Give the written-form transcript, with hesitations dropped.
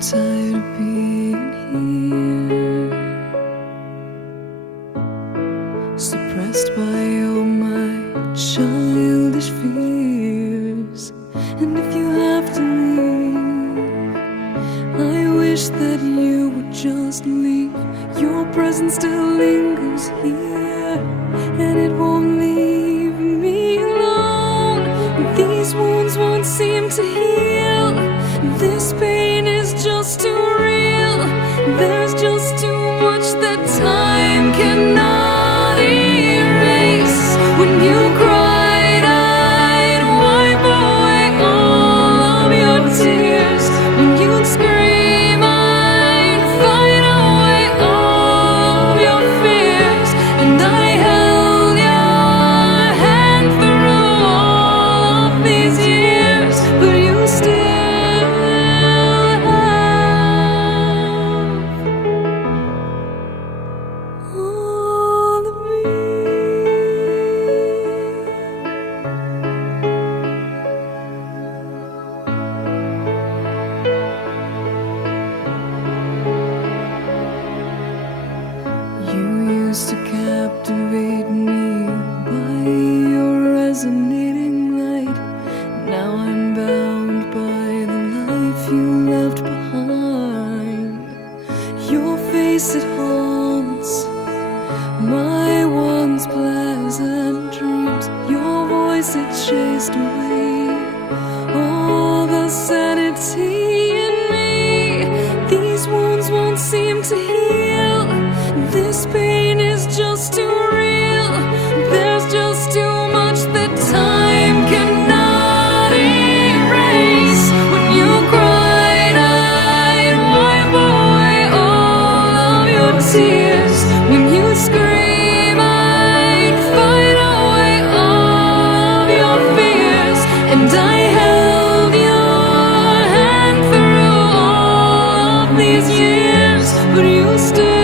tired of being here, suppressed by all my childish fears. And if you have to leave, I wish that you would just leave. Your presence still lingers here, and it won't leave me alone. These wounds won't seem to heal. This pain is just too real. There's just too much that time cannot erase. When you cried, I'd wipe away all of your tears. When you'd scream, I'd fight away all of your fears. And I held your hand through all of these years, but you still all of me. You used to captivate me by your resonating light. Now I'm bound by the life you left behind. Your face, it haunts my once pleasant dreams. Your voice, it chased away all the sanity in me. These wounds won't seem to heal. This pain is just too real. There's just too much that time cannot erase. When you cried, I'd wipe away all of your tears. When you scream, I'd fight away all of your fears. And I held your hand through all of these years, but you still